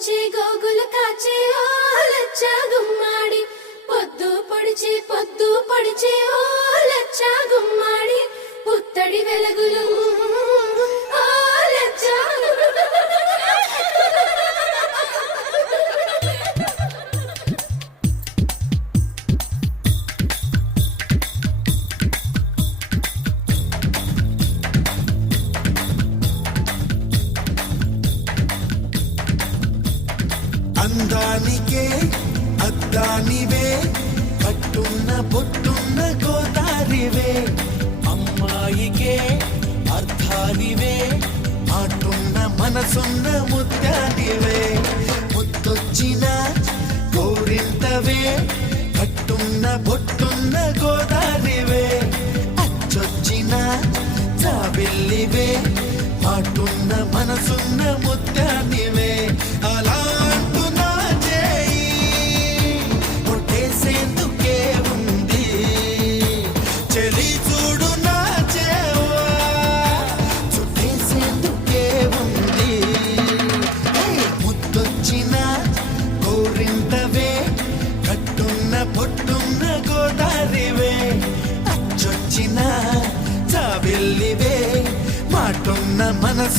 పూచే గోగులు కాచే ఓ లచ్చ గుమ్మాడి పొద్దు పొడిచే ఓ లచ్చ గుమ్మాడి పుత్తడి వెలుగులు ఓ లచ్చ అందానికే అద్దానివే కట్టున్న పొట్టున్న గోదారివే అమ్మాయికే అర్థానివే మాటున్న మనసున్న ముత్యానివే ముత్తొచ్చిన గోరింతవే కట్టున్న పొట్టున్న గోదారివే అచ్చొచ్చిన జాబిల్లివే మాటున్న మనసున్న ముత్యానివే అలా పొట్టున్న గోదారివే అచ్చొచ్చిన చావెల్లివే మాటున్న మనసు